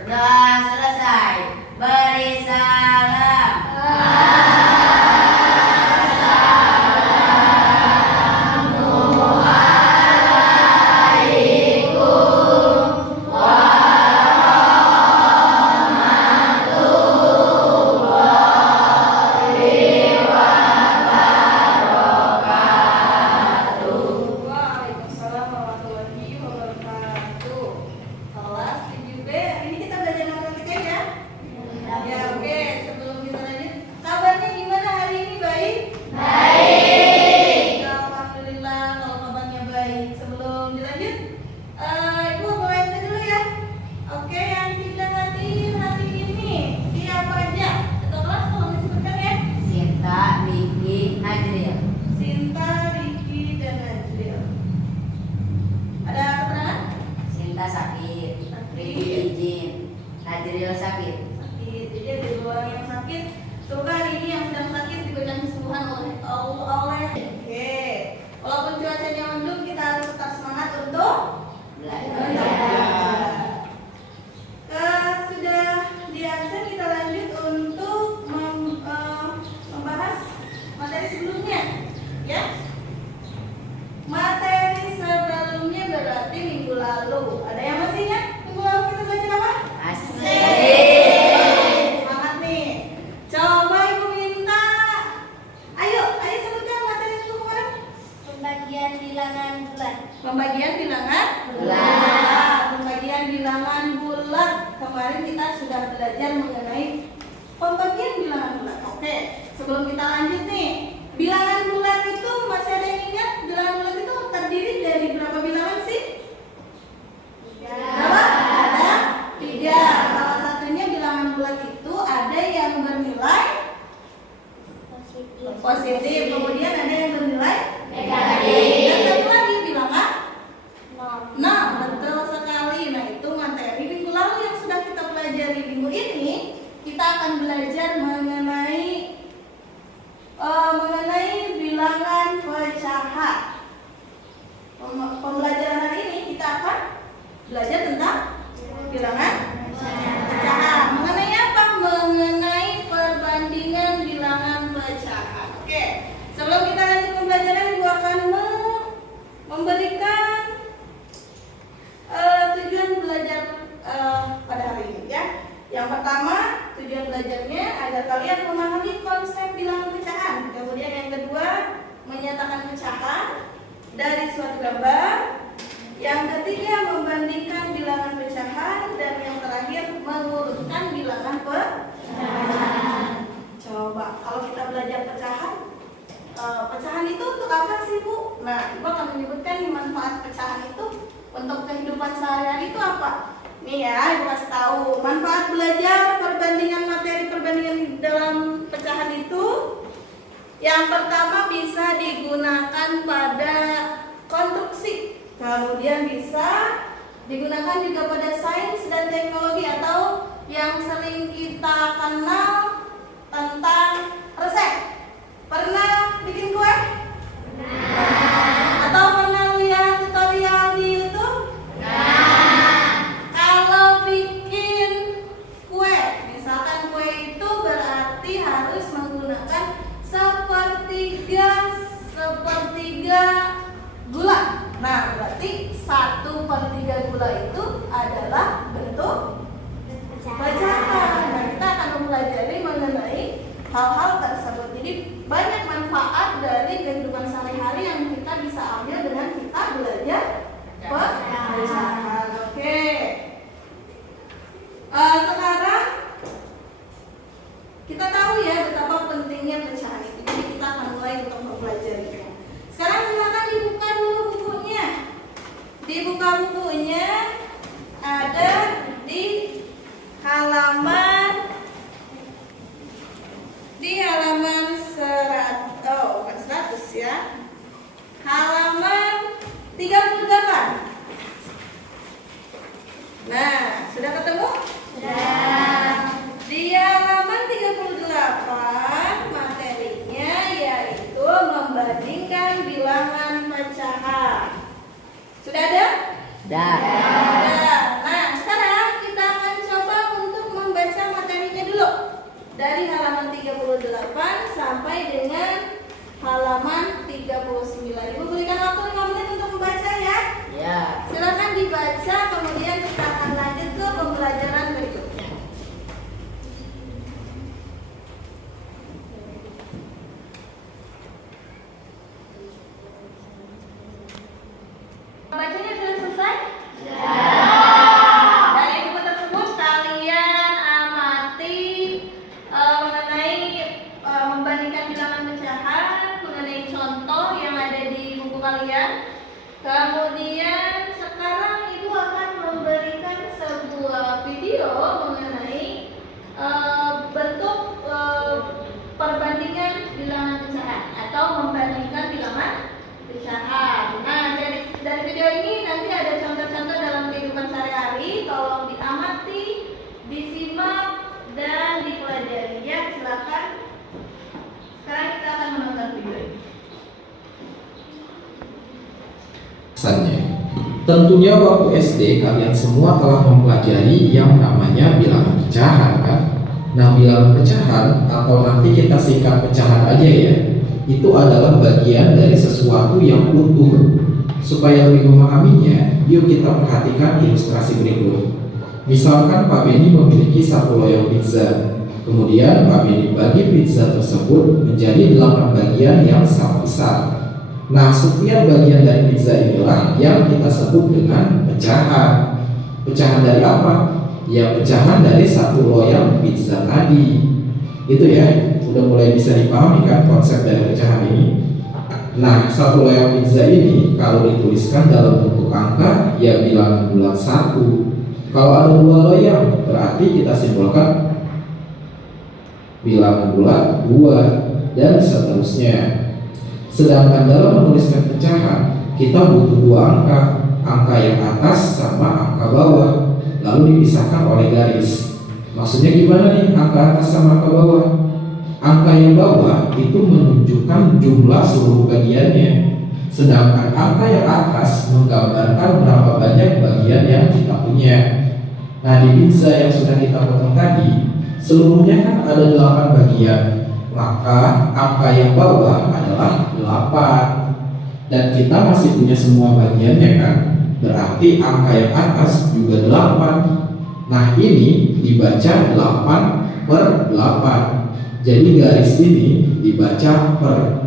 Udah selesai. Beri salam. Waalaikumsalam warahmatullahi wabarakatuh. Kelas 7B, ini kita belajar matematika ya? Ya, oke. Sebelum kita lanjut, kabarnya gimana hari ini? Baik? Baik. Alhamdulillah kalau kabarnya baik. Sebelum dilanjut, Ibu mulai dulu ya. Oke, yang kita hadir hari ini siapa aja? Ketua kelas tolong disebutkan ya. Sinta, Vicky, Najril. Sinta, Riki, dan Najril. Ada keterangan? Sinta sakit, Vicky izin, Najril sakit. Sakit, jadi ada dua orang yang sakit. Semoga hari ini yang sedang sakit diberikan kesembuhan oleh Allah. Oke, walaupun cuacanya mendung, kita harus tetap semangat untuk belajar. Sudah di absen, kita lanjut untuk membahas materi sebelumnya, ya. Materi sebelumnya berarti minggu lalu. Ada yang masih ingat minggu lalu kita belajar apa? Semangat nih. Coba Ibu minta. Ayo sebutkan materi itu kemarin. Pembagian bilangan bulat. Pembagian bilangan Bulat. Pembagian bilangan bulat. Kemarin kita sudah belajar mengenai pembagian bilangan bulat. Oke, sebelum kita lanjut nih, bilangan bulat itu masih ada yang ingat? Bilangan bulat itu terdiri dari berapa bilangan sih? Berapa? Ada 3. Salah satunya bilangan bulat itu ada yang bernilai positif, kemudian ada yang bernilai negatif. Dan satu lagi bilangan nah, betul sekali. Nah, itu materi minggu lalu yang sudah kita pelajari. Minggu ini kita akan belajar mengenai bilangan pecahan. Pembelajaran hari ini kita akan belajar tentang bilangan pecahan. Mengenai apa? Mengenai perbandingan bilangan pecahan. Oke, sebelum kita lanjut pembelajaran, Ibu akan memberikan tujuan belajar pada hari ini ya. Yang pertama, tujuan belajarnya agar kalian memahami konsep bilangan pecahan. Kemudian yang kedua, menyatakan pecahan dari suatu gambar. Yang ketiga, membandingkan bilangan pecahan. Dan yang terakhir, mengurutkan bilangan pecahan. Coba, kalau kita belajar pecahan, pecahan itu untuk apa sih, Bu? Nah, Ibu akan menyebutkan manfaat pecahan itu untuk kehidupan sehari-hari itu apa? Nih ya, Ibu kasih tahu. Manfaat belajar perbandingan materi perbandingan dalam pecahan itu, yang pertama bisa digunakan pada konstruksi. Kemudian bisa digunakan juga pada sains dan teknologi atau yang sering kita kenal tentang resep. Pernah bikin kue? Atau pernah lihat tutorial di YouTube? Kalau bikin kue, misalkan kue itu berarti harus menggunakan sepertiga gula. Nah, berarti 1/3 gula itu adalah bentuk pecahan. Nah, kita akan mempelajari mengenai hal-hal tersebut. Jadi banyak manfaat dari kehidupan sehari-hari yang kita bisa ambil dengan kita belajar pecahan. Oke. Sekarang kita tahu ya betapa pentingnya pecahan itu. Jadi kita akan mulai untuk mempelajarinya. Sekarang silakan dibuka dulu bukunya. Dibuka bukunya, ada di halaman 100 ya. Halaman 38. Nah, sudah ketemu? Sudah. Di halaman 38 materinya yaitu membandingkan bilangan pecahan. Sudah ada? Dah. Sudah. Nah, sekarang kita akan coba video mengenai bentuk perbandingan bilangan pecahan atau membandingkan bilangan pecahan. Nah, dari video ini nanti ada contoh-contoh dalam kehidupan sehari-hari. Tolong diamati, disimak, dan dipelajari. Ya, silakan. Sekarang kita akan menonton video ini. Tentunya waktu SD kalian semua telah mempelajari yang namanya bilangan pecahan kan? Nah, bilangan pecahan atau nanti kita singkat pecahan aja ya, itu adalah bagian dari sesuatu yang utuh. Supaya lebih memahaminya, yuk kita perhatikan ilustrasi berikut. Misalkan Pak Beni memiliki 1 loyang pizza. Kemudian Pak Beni bagi pizza tersebut menjadi 8 bagian yang sama besar. Nah, setiap bagian dari pizza inilah yang kita sebut dengan pecahan. Pecahan dari apa? Ya, pecahan dari 1 loyang pizza tadi. Itu ya, udah mulai bisa dipahami kan konsep dari pecahan ini. Nah, 1 loyang pizza ini kalau dituliskan dalam bentuk angka, ya bilangan bulat 1. Kalau ada 2 loyang, berarti kita simbolkan bilangan bulat 2 dan seterusnya. Sedangkan dalam menuliskan pecahan, kita butuh 2 angka yang atas sama angka bawah, lalu dipisahkan oleh garis. Maksudnya gimana nih angka atas sama angka bawah? Angka yang bawah itu menunjukkan jumlah seluruh bagiannya, sedangkan angka yang atas menggambarkan berapa banyak bagian yang kita punya. Nah, di pizza yang sudah kita potong tadi, seluruhnya kan ada 8 bagian. Maka angka yang bawah adalah 8. Dan kita masih punya semua bagiannya kan? Berarti angka yang atas juga 8. Nah, ini dibaca 8/8. Jadi garis ini dibaca per.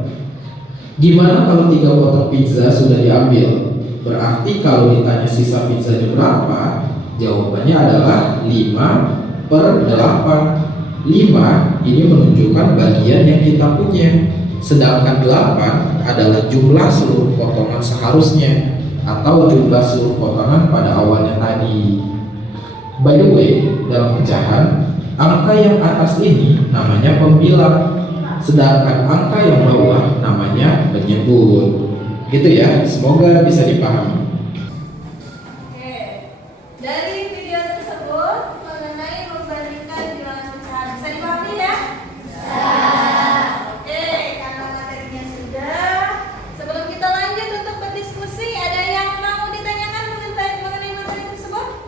Gimana kalau 3 potong pizza sudah diambil? Berarti kalau ditanya sisa pizzanya berapa? Jawabannya adalah 5/8. 5 ini menunjukkan bagian yang kita punya, sedangkan 8 adalah jumlah seluruh potongan seharusnya atau jumlah seluruh potongan pada awalnya tadi. By the way, dalam pecahan, angka yang atas ini namanya pembilang, sedangkan angka yang bawah namanya penyebut. Gitu ya, semoga bisa dipahami. Oke, dari video tersebut mengenai membandingkan bilangan pecahan bisa dipahami ya? Oke, karena materinya sudah, sebelum kita lanjut untuk berdiskusi, ada yang mau ditanyakan mengenai materi tersebut?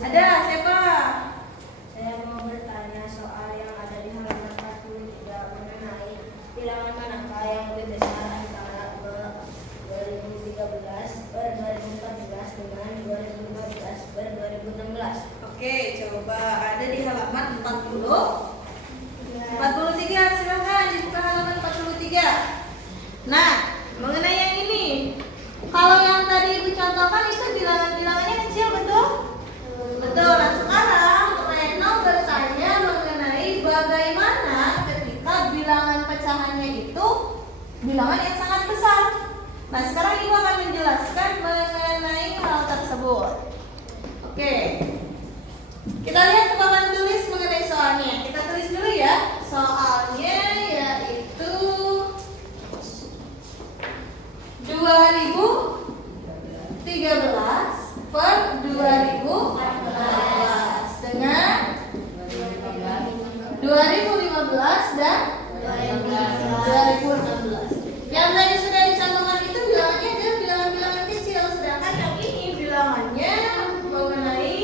Ada, siapa? Saya mau bertanya soal yang ada di halaman 43 mengenai bilangan manakah yang lebih besar antara 2013/2014 dengan 2014/2016. Oke, coba ada di halaman 43, silakan dibuka halaman 43. Nah, mengenai yang ini, kalau yang tadi Ibu contohkan itu bilangan-bilangannya kecil, betul? Betul. Nah, sekarang Reno bertanya mengenai bagaimana ketika bilangan pecahannya itu bilangan yang sangat besar. Nah, sekarang Ibu akan menjelaskan mengenai hal tersebut. Oke. Kita lihat ke papan tulis mengenai soalnya. Kita tulis dulu ya. Soalnya yaitu 2013/2014 dengan 2015 dan 2016. Yang tadi sudah dicantumkan itu bilangannya adalah bilangan-bilangan kecil, sedangkan yang ini bilangannya mengenai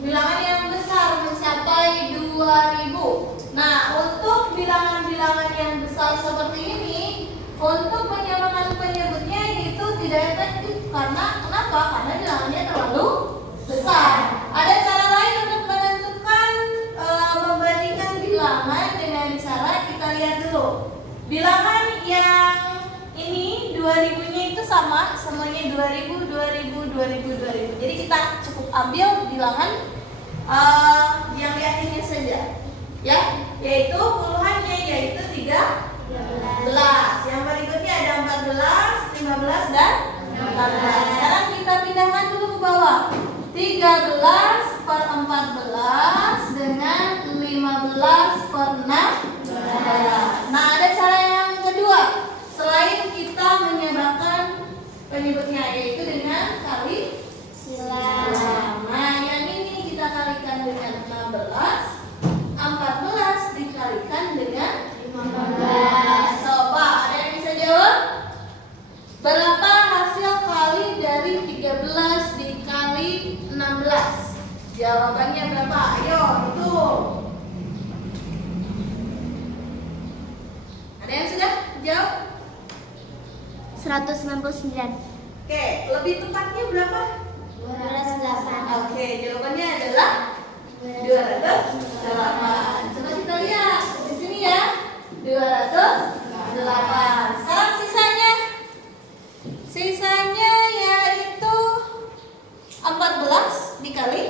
bilangan yang besar mencapai 2000. Nah, untuk bilangan-bilangan yang besar seperti ini, untuk menyamakan penyebutnya itu tidak efektif. Karena kenapa? Karena bilangannya terlalu besar. Ada cara lain untuk menentukan membandingkan bilangan dengan cara kita lihat dulu. Bilangan yang ini 2000-nya itu sama, semuanya 2000, 2000, 2000, 2000. Jadi kita cukup ambil bilangan yang di akhirnya saja. Ya, yaitu puluhannya yaitu 13. Yang berikutnya ada 14, 15 dan 14. Sekarang kita pindahkan dulu ke bawah. 13 per 14 dengan 15 per 6. Nah, ada cara yang kedua. Selain kita menyebarkan penyebutnya, yaitu dengan kali silang. Nah, yang ini kita kalikan dengan 16. 14 dikalikan dengan 15. Coba, ada yang bisa jawab? Berapa hasil kali dari 13 dikali 16? Jawabannya berapa? Ayo, hitung. Ada yang sudah jawab? 199. Oke, lebih tepatnya berapa? 208. Oke, jawabannya adalah 208. Coba kita lihat di sini ya. 208. Sekarang sisanya yaitu 14 dikali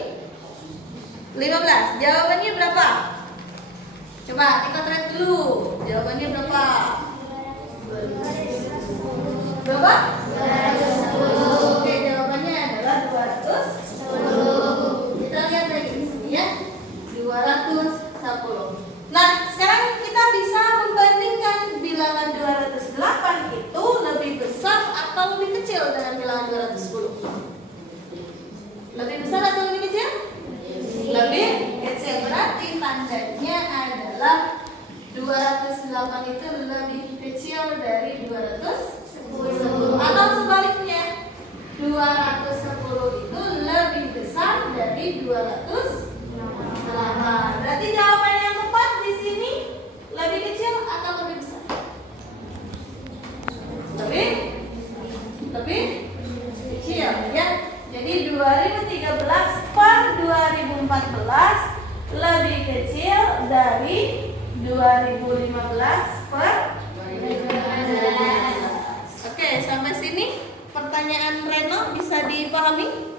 15. Jawabannya berapa? Coba kita lihat dulu. Jawabannya berapa? Berapa? 210. Oke, jawabannya adalah 210. Kita lihat lagi di sini ya. 210. Nah, sekarang kita bisa membandingkan bilangan 208 itu lebih besar atau lebih kecil dengan bilangan 210. Lebih besar atau lebih kecil? Lebih kecil. Berarti tandanya adalah 208 itu lebih kecil dari 210. Atau sebaliknya, 210 itu lebih besar dari 208. Berarti jawaban yang tepat di sini lebih kecil atau lebih besar? Lebih kecil ya. Jadi 2013 per 2014 lebih kecil dari 2015 per 2015. Oke, sampai sini pertanyaan Reno bisa dipahami?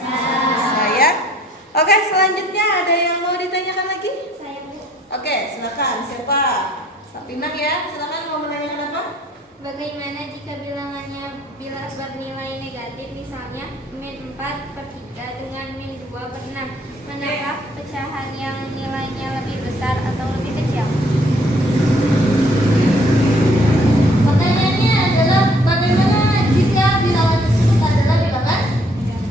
Saya. Oke, selanjutnya ada yang mau ditanyakan lagi? Saya, Bu. Oke, silakan. Siapa? Sapinah ya. Silakan mau menanyakan apa? Bagaimana jika bilangannya bila bernilai negatif, misalnya min 4 per 3 dengan min 2 per 6? Manakah pecahan yang nilainya lebih besar atau lebih kecil? Pertanyaannya adalah bagaimana jika bilangan tersebut adalah bilangan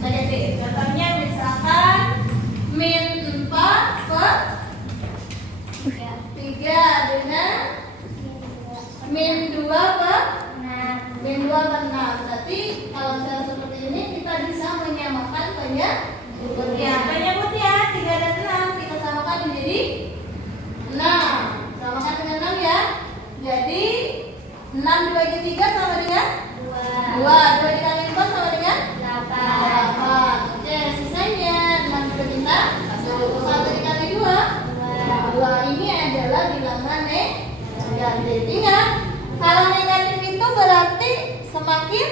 negatif. Contohnya misalkan min 4 per 3 dengan min 2 per 6. Min 2 per 6. Berarti kalau cara seperti ini kita bisa menyamakan penyebutnya. Penyebutnya 3 dan 6 kita samakan menjadi 6. Samakan dengan 6 ya. Jadi 6 dibagi 3 sama dengan 2. 2 dikali 4 sama dengan 8. Oke, sisanya 6 dibagi 6 1 dikali 2 2. Ini adalah bilangan negatif. Ingat, kalau negatif itu berarti semakin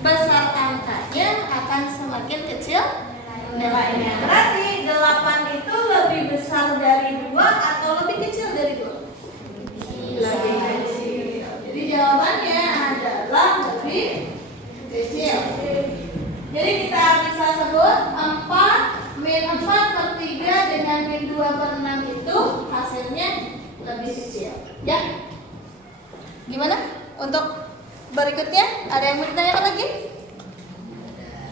besar angkanya akan semakin kecil nilainya. Berarti 8 itu lebih besar dari 2 atau lebih kecil dari 2? Lebih kecil. Jadi jawabannya adalah lebih kecil. Jadi kita bisa sebut 4 min 4 per 3 dengan min 2 per 6 itu hasilnya lebih kecil. Ya. Gimana? Untuk berikutnya ada yang mau ditanyakan lagi?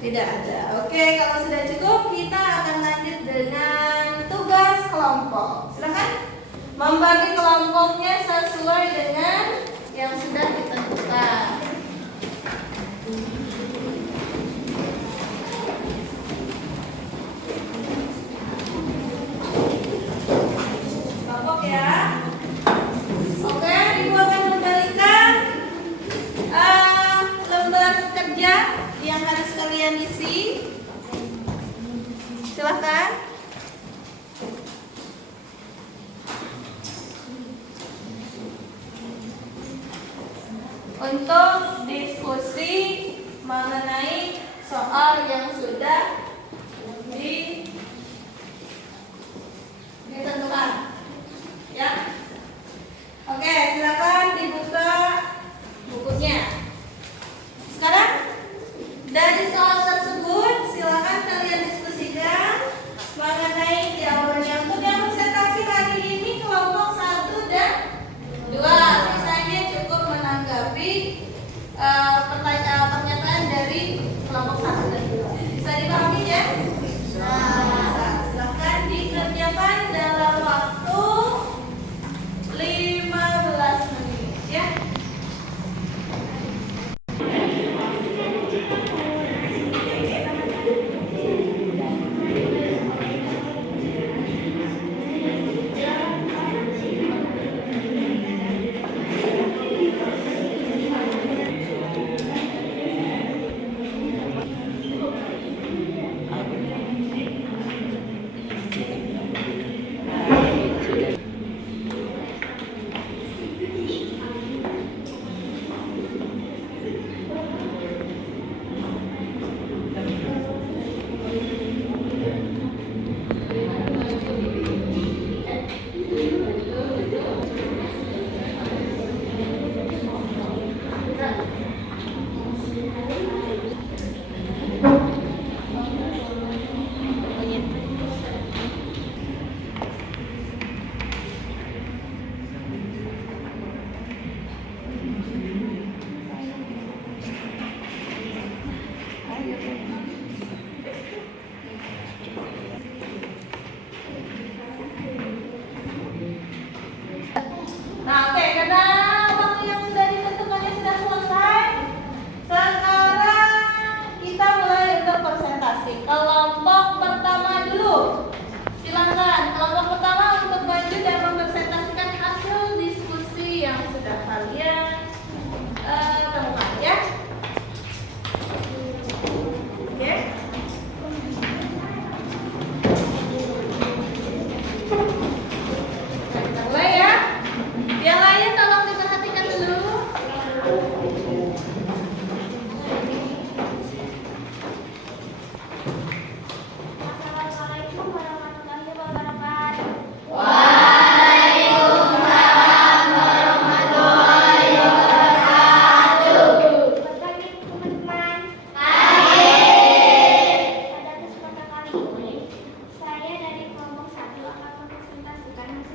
Tidak ada. Oke, kalau sudah cukup kita akan lanjut dengan tugas kelompok. Silakan membagi kelompoknya sesuai dengan yang sudah ditentukan. Kelompok ya. Oke, ibu akan memberikan lembar kerja yang harus kalian isi. Silakan. Untuk diskusi mengenai soal yang sudah ditentukan. Ya. Oke, silakan dibuka bukunya. Sekarang dari soal tersebut kelompok 1 dan 2. Bisa dipahami ya? Nah, silahkan dikerjakan dalam waktu 15 menit ya. Nah, oke, karena waktu yang sudah ditentukannya sudah selesai, sekarang kita mulai untuk presentasi. Kelompok pertama dulu. Silakan, kelompok pertama untuk maju dan mempresentasikan hasil diskusi yang sudah kalian temukan ya. Oke. Kita mulai ya. Yang lain tolong diperhatikan dulu. Assalamualaikum warahmatullahi wabarakatuh. Selamat pagi teman-teman. Pada kesempatan kali ini, saya dari kelompok 1 akan mempresentasikan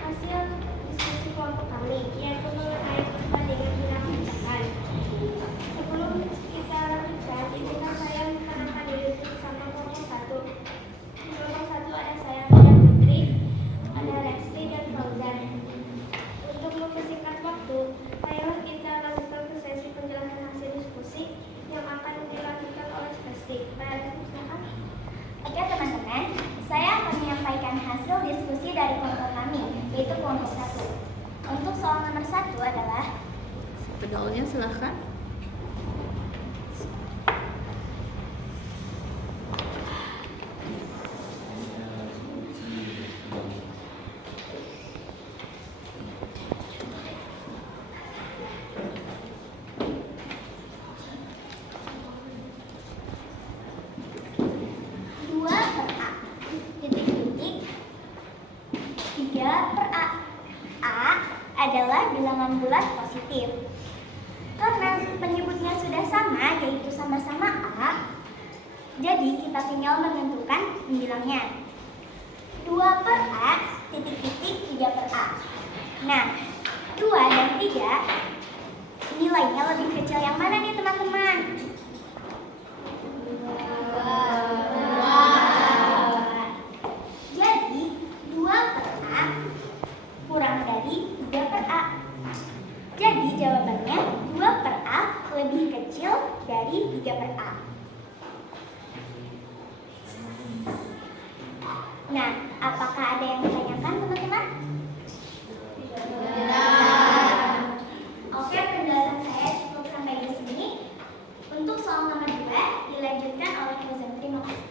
hasil diskusi kelompok kami, yaitu mengenai perbandingan bilangan pecahan. Sebelum kita lanjutkan, izinkan saya memperkenalkan diri bersama kelompok 1. Di kelompok 1 ada saya, Maya Putri, ada Lesti dan Fauzan. Untuk mempersingkat waktu, marilah kita lanjutkan ke sesi penjelasan hasil diskusi yang akan dilanjutkan oleh Lesti. Silakan. Oke teman-teman, saya akan menyampaikan hasil diskusi dari kelompok kami, yaitu kelompok 1. Untuk soal nomor 1 adalah Pedalnya silahkan. dua per A, titik-titik 3 per A. A adalah bilangan bulat positif. Karena penyebutnya sudah sama, yaitu sama-sama A, jadi kita tinggal menentukan pembilangnya. 2 per A, titik-titik 3 per A. Nah, 2 dan 3 nilainya lebih kecil yang mana nih teman-teman? Jadi 2 per A kurang dari 3 per A. Jadi jawabannya 2 per A lebih kecil dari 3 per A. Nah, apakah ada yang ditanyakan teman-teman? Oke, penjelasan saya cukup sampai di sini. Untuk soal nomor 2 dilanjutkan oleh Fauzan. Terima kasih.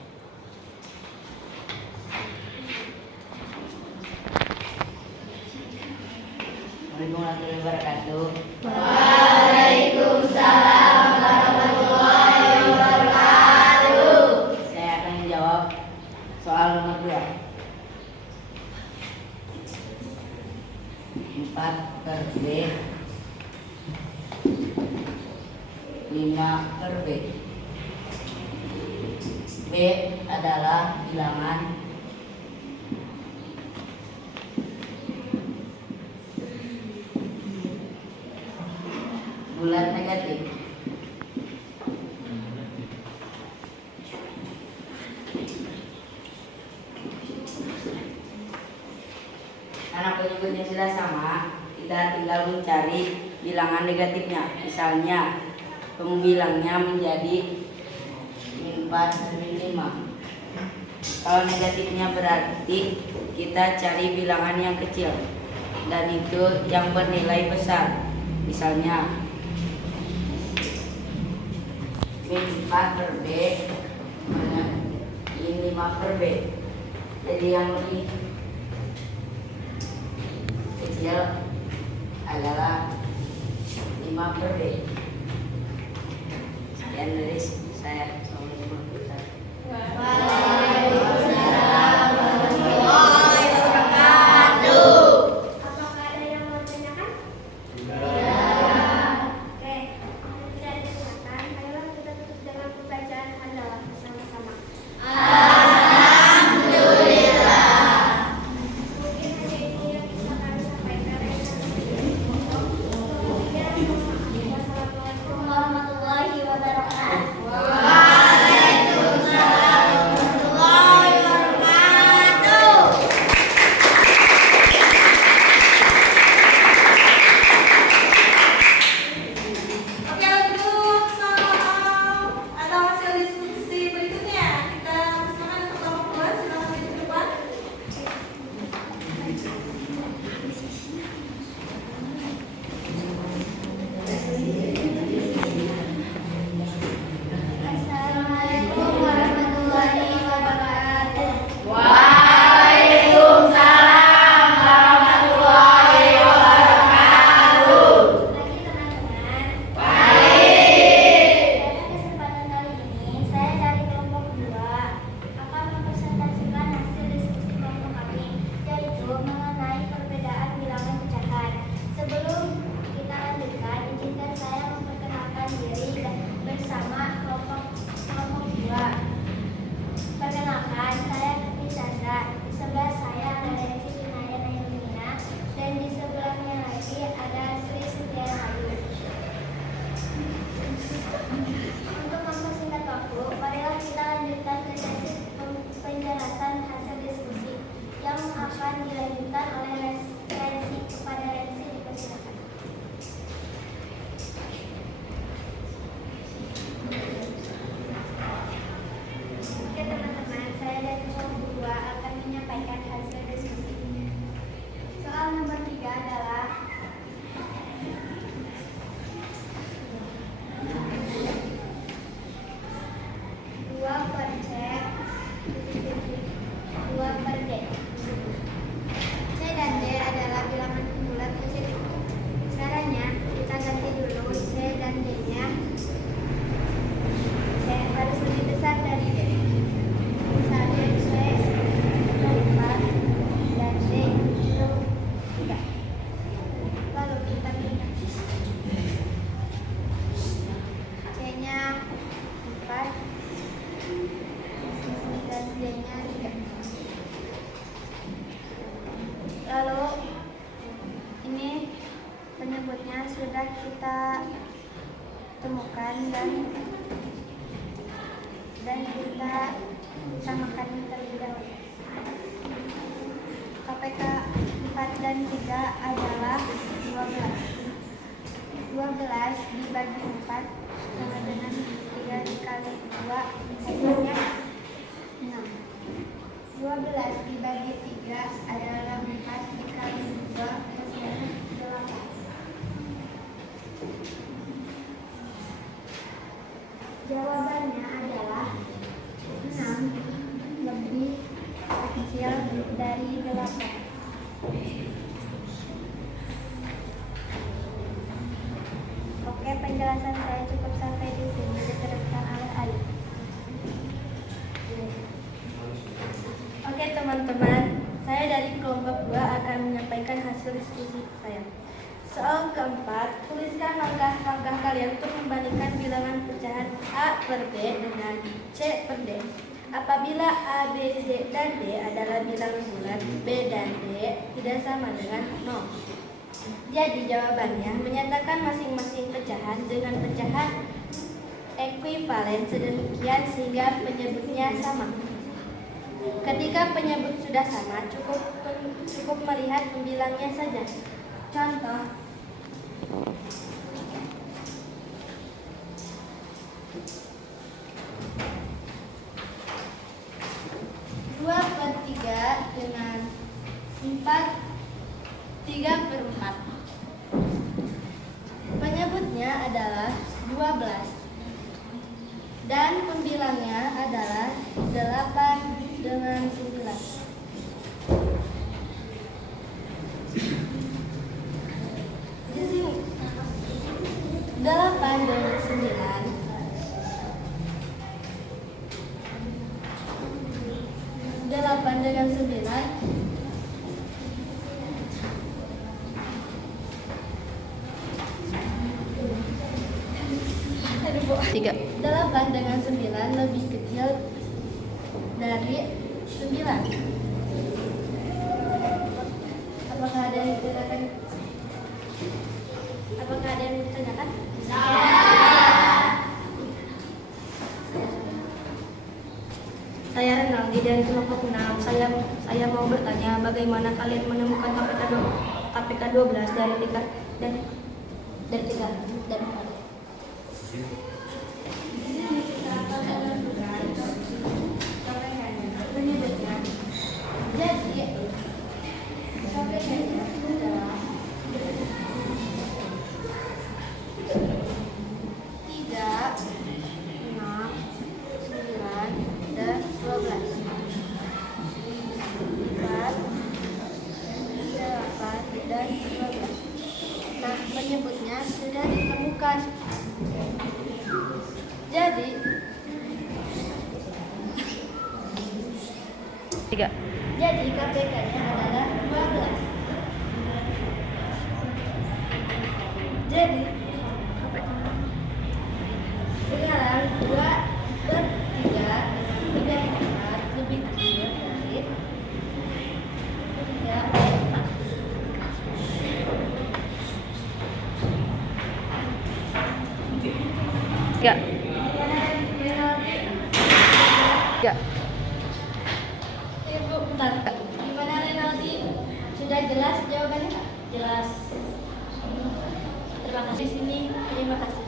Assalamualaikum warahmatullahi wabarakatuh. Waalaikumsalam warahmatullahi wabarakatuh. Saya akan menjawab soal nomor 2. 4 per B 5 per B. B adalah bilangan bulat negatif. Karena penyebutnya sudah sama, kita tinggal mencari bilangan negatifnya. Misalnya pembilangnya menjadi -4 dan -5. Kalau negatifnya berarti kita cari bilangan yang kecil dan itu yang bernilai besar. Misalnya -4 per B ini 5 per B. Jadi yang lebih kecil adalah 5 per B. Sekian dari saya. Assalamualaikum warahmatullahi wabarakatuh. Apakah ada yang mau ditanyakan? Oke, tidak ada kesempatan. Ayolah kita tutup dengan pembacaan adalah bersama-sama. Mungkin hanya ini yang bisa kami sampaikan. Wassalamualaikum warahmatullahi wabarakatuh. Oke, untuk soal atau hasil diskusi berikutnya kita silakan untuk kelompok dua, silakan maju ke depan. Assalamualaikum warahmatullahi wabarakatuh. Waalaikumsalam warahmatullahi wabarakatuh. Lagi teman-teman. Baik. Pada kesempatan kali ini saya dari kelompok 2 akan mempresentasikan hasil diskusi kelompok kami, yaitu mengenai perbedaan bilangan pecahan. Sebelum kita lanjutkan, izinkan saya memperkenalkan diri dan bersama kelompok 2. Perkenalkan, saya Kevi Chandra. Di sebelah saya ada Rensi Vinaya Nayamina dan di sebelahnya lagi ada Sri Setiawayu. Untuk mempersingkat waktu, marilah kita lanjutkan ke sesi penjelasan hasil diskusi yang akan dilanjutkan oleh Rensi. Kepada Rensi dipersilakan. Oke teman-teman, saya dari kelompok 2 akan menyampaikan hasil diskusi. Soal nomor 3 adalah dua per C, 2 per D. C dan D adalah bilangan bulat positif. Caranya kita ganti dulu C dan D-nya. C harus lebih besar dari D. Misalnya C 4 dan D itu 3. Lalu kita pindah. C-nya 4 dan D-nya 3. Lalu ini penyebutnya sudah kita temukan dan kita samakan terlebih dahulu. KPK 4 dan 3 adalah 12. 12 dibagi 4 sama dengan 3 dikali 2 hasilnya 6. 12 dibagi 3 adalah 4 dikali 2 hasilnya 8. Jawabannya adalah 6 lebih kecil dari 8. Oke, penjelasan saya cukup sampai di sini. Diteruskan oleh Ayu. Oke teman-teman, saya dari kelompok 2 akan menyampaikan hasil diskusi saya. Soal keempat, tuliskan langkah-langkah kalian untuk membandingkan bilangan pecahan A per B dengan C per D. Apabila A, B, C, dan D adalah bilangan bulat, B dan D tidak sama dengan 0. Jadi jawabannya menyatakan masing-masing pecahan dengan pecahan ekuivalen sedemikian sehingga penyebutnya sama. Ketika penyebut sudah sama, cukup melihat pembilangnya saja. Contoh, 2/3 dengan 3/4. Penyebutnya adalah 12 dan pembilangnya adalah 8 dengan 9. Di sini 8 dengan 9 8 dengan 9 8 dengan 9 lebih kecil dari 9. Apakah ada yang ditanyakan? Apakah ada yang ditanyakan? Saya Renaldi dari kelompok 6. Saya mau bertanya bagaimana kalian menemukan KPK 12 dari 3 dan 4. Jadi KPK-nya adalah 3, 6, 9, dan 12. 4, 8, dan 12. Nah, penyebutnya sudah ditemukan. Jadi KPK-nya adalah 12. Jadi sekarang 2/3 dengan 3/4 lebih kecil dari 3/4. Ibu, bentar. Gimana Renaldi? Sudah jelas jawabannya? Jelas. Terima kasih sini. Terima kasih.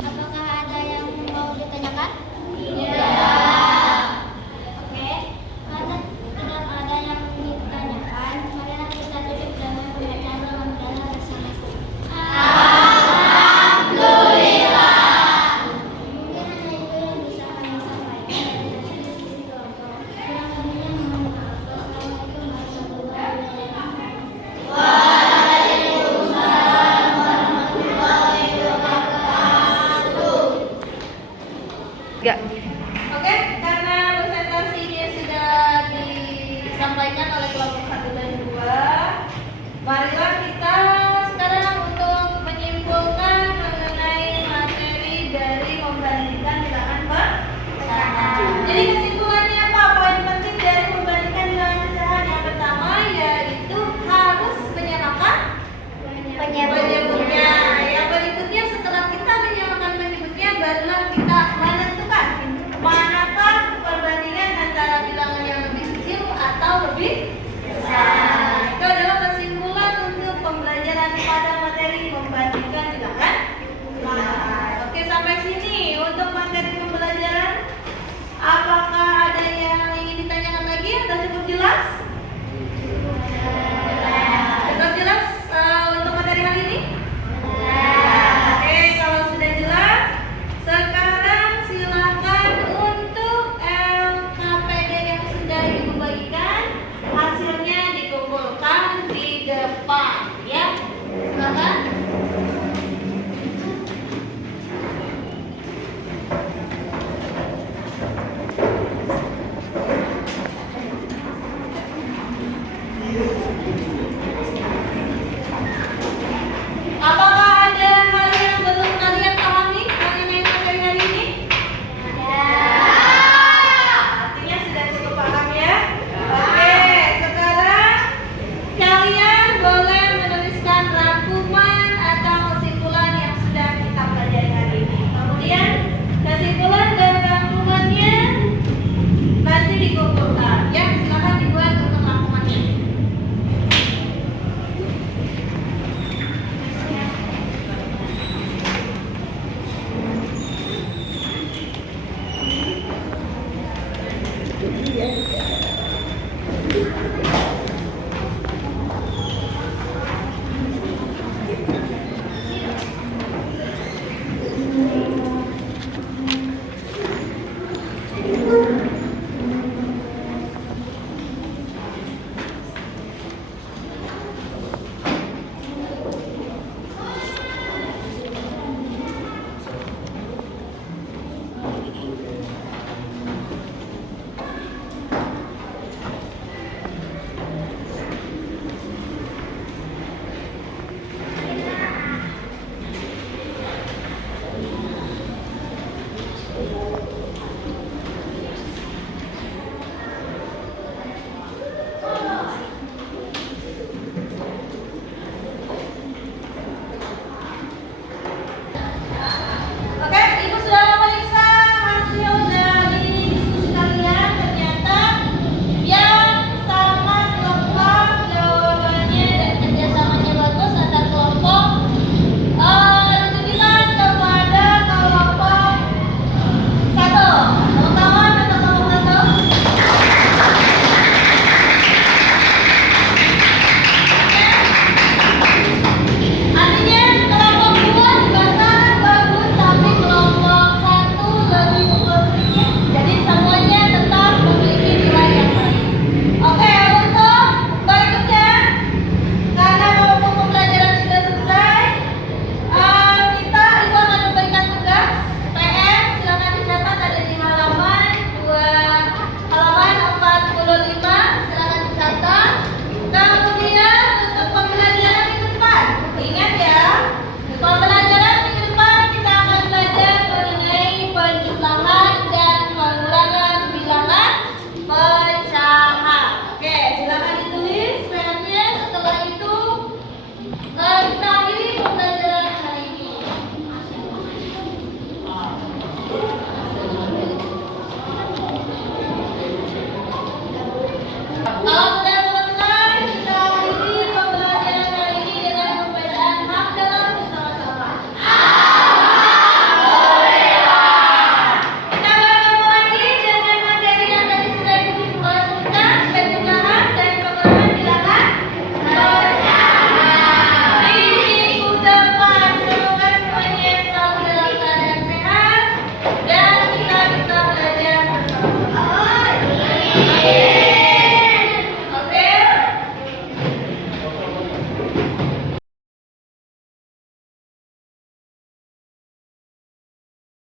Apakah ada yang mau ditanyakan? Iya. Oke, karena tidak ada yang ditanyakan, marilah kita tutup dengan pembacaan alhamdulillah bersama-sama. Mungkin hanya itu yang bisa kami sampaikan dari hasil diskusi kelompok. Kurang lebihnya mohon maaf. Wassalamualaikum warahmatullahi wabarakatuh. Enggak.